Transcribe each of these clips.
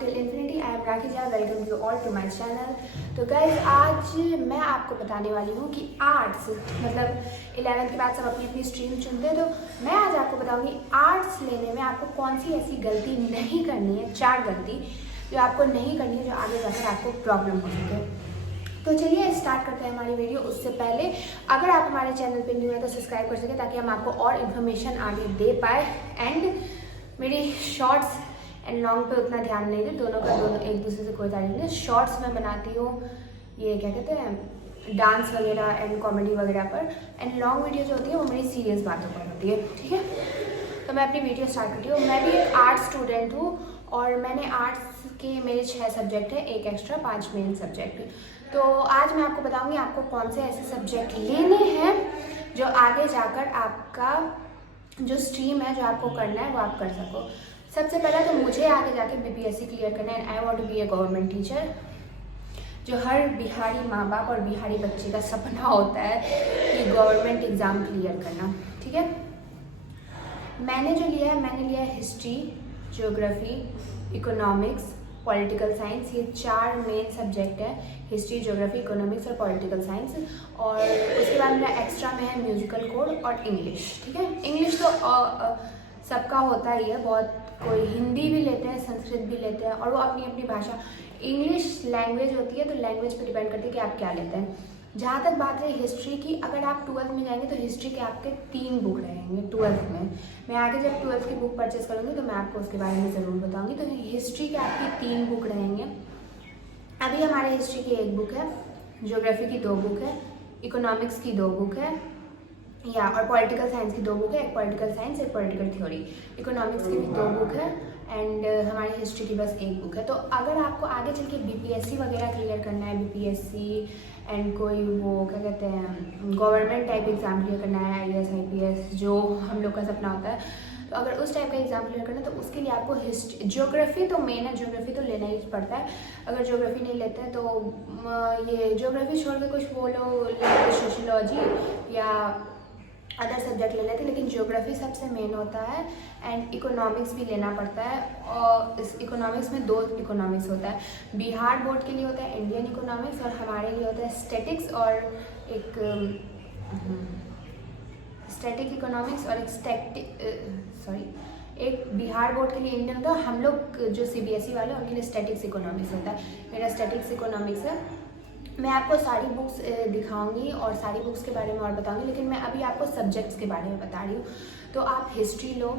Till infinity. I am Rakhi Jha, welcome you all to my channel. तो guys आज मैं आपको बताने वाली हूँ कि आर्ट्स मतलब 11th के बाद सब अपनी अपनी स्ट्रीम चुनते हैं, तो मैं आज आपको बताऊँगी आर्ट्स लेने में आपको कौन सी ऐसी गलती नहीं करनी है, 4 गलती जो आपको नहीं करनी है, जो आगे जाकर आपको प्रॉब्लम हो सकती है। तो चलिए स्टार्ट करते हैं हमारी वीडियो। उससे पहले अगर आप हमारे चैनल पे न्यू है तो सब्सक्राइब कर सकें ताकि हम आपको और इन्फॉर्मेशन आगे दे पाए। एंड मेरी शॉर्ट्स एंड लॉन्ग पे उतना ध्यान नहीं दे, दोनों एक दूसरे से कोई तारीफ नहीं। शॉर्ट्स मैं बनाती हूँ ये क्या कहते हैं डांस वगैरह एंड कॉमेडी वगैरह पर, एंड लॉन्ग वीडियो जो होती है वो मेरी सीरियस बातों पर होती है, ठीक है। तो मैं अपनी वीडियो स्टार्ट करती हूँ। मैं भी एक आर्ट्स स्टूडेंट हूँ और मैंने आर्ट्स के मेरे 6 सब्जेक्ट हैं, एक एक्स्ट्रा 5 मेन सब्जेक्ट। तो आज मैं आपको बताऊँगी आपको कौन से ऐसे सब्जेक्ट लेने हैं जो आगे जाकर आपका जो स्ट्रीम है जो आपको करना है वो आप कर सको। सबसे पहला तो मुझे आगे जाके बीपीएससी क्लियर करना है and I want to be a government teacher, जो हर बिहारी माँ बाप और बिहारी बच्चे का सपना होता है कि गवर्नमेंट एग्ज़ाम क्लियर करना, ठीक है। मैंने जो लिया है, मैंने लिया है history, geography, economics, political science. ये 4 मेन सब्जेक्ट है, हिस्ट्री, ज्योग्राफी, इकोनॉमिक्स और पॉलिटिकल साइंस। और उसके बाद मेरा एक्स्ट्रा में है म्यूजिकल कोड और इंग्लिश, ठीक है। इंग्लिश तो सबका होता ही है, बहुत कोई हिंदी भी लेते हैं, संस्कृत भी लेते हैं, और वो अपनी अपनी भाषा। इंग्लिश लैंग्वेज होती है तो लैंग्वेज पे डिपेंड करती है कि आप क्या लेते हैं। जहाँ तक बात रही हिस्ट्री की, अगर आप 12th में जाएंगे तो हिस्ट्री के आपके 3 बुक रहेंगे 12th में। मैं आगे जब 12th की बुक परचेस करूँगी तो मैं आपको उसके बारे में ज़रूर बताऊँगी। तो हिस्ट्री के आपकी 3 बुक रहेंगे। अभी हमारे हिस्ट्री की 1 बुक है, ज्योग्राफी की 2 बुक है, इकोनॉमिक्स की 2 बुक है और पॉलिटिकल साइंस की 2 बुक है, एक पॉलिटिकल साइंस एक पॉलिटिकल थ्योरी। इकोनॉमिक्स की भी 2 बुक है एंड हमारी हिस्ट्री की बस 1 बुक है। तो अगर आपको आगे चल के बीपीएससी वगैरह क्लियर करना है, बीपीएससी एंड कोई वो क्या कहते हैं गवर्नमेंट टाइप एग्ज़ाम क्लियर करना है, आईएएस आईपीएस जो हम लोग का सपना होता है, तो अगर उस टाइप का एग्ज़ाम क्लियर करना है तो उसके लिए आपको हिस्ट्री, ज्योग्राफी तो मेन है, ज्योग्राफी तो लेना ही पड़ता है। अगर ज्योग्राफी नहीं लेते हैं तो ये ज्योग्राफी छोड़ के कुछ वो लोग सोशियोलॉजी या अदर सब्जेक्ट ले लेते हैं, लेकिन ज्योग्राफी सबसे मेन होता है। एंड इकोनॉमिक्स भी लेना पड़ता है, और इस इकोनॉमिक्स में 2 इकोनॉमिक्स होता है। बिहार बोर्ड के लिए होता है इंडियन इकोनॉमिक्स और हमारे लिए होता है स्टैटिक्स और एक स्टैटिक इकोनॉमिक्स और एक बिहार बोर्ड के लिए इंडियन होता है। हम लोग जो सीबीएसई वाले उनके लिए स्टैटिक्स इकोनॉमिक्स होता है। मेरा स्टैटिक्स इकोनॉमिक्स है। मैं आपको सारी बुक्स दिखाऊंगी और सारी बुक्स के बारे में और बताऊंगी, लेकिन मैं अभी आपको सब्जेक्ट्स के बारे में बता रही हूँ। तो आप हिस्ट्री लो,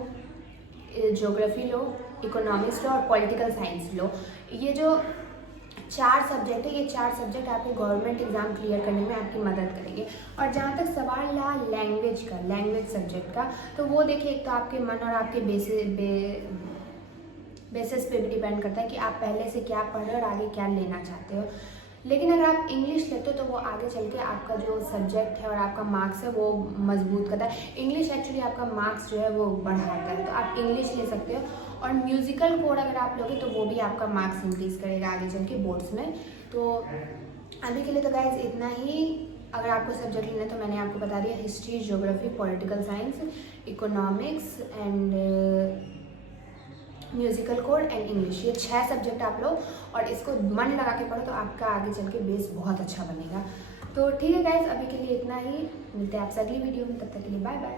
ज्योग्राफी लो, इकोनॉमिक्स लो और पॉलिटिकल साइंस लो। ये जो 4 सब्जेक्ट है, ये 4 सब्जेक्ट आपके गवर्नमेंट एग्ज़ाम क्लियर करने में आपकी मदद करेंगे। और जहाँ तक सवाल रहा लैंग्वेज का, लैंग्वेज सब्जेक्ट का, तो वो देखिए एक तो आपके मन और आपके बेसिस पे भी डिपेंड करता है कि आप पहले से क्या पढ़ रहे हो और आगे क्या लेना चाहते हो। लेकिन अगर आप इंग्लिश लेते हो तो वो आगे चल के आपका जो सब्जेक्ट है और आपका मार्क्स है वो मजबूत करता है। इंग्लिश एक्चुअली आपका मार्क्स जो है वो बढ़ाता है, तो आप इंग्लिश ले सकते हो। और म्यूज़िकल कोड अगर आप लोगे तो वो भी आपका मार्क्स इंक्रीज़ करेगा आगे चल के बोर्ड्स में। तो अभी के लिए तो गाइज इतना ही। अगर आपको सब्जेक्ट लेना है तो मैंने आपको बता दिया, history, geography, political science, economics and musical code and English. ये 6 सब्जेक्ट आप लो और इसको मन लगा के पढ़ो तो आपका आगे चल के बेस बहुत अच्छा बनेगा। तो ठीक है गाइज, अभी के लिए इतना ही। मिलते हैं आपसे अगली वीडियो में, तब तक के लिए बाय बाय।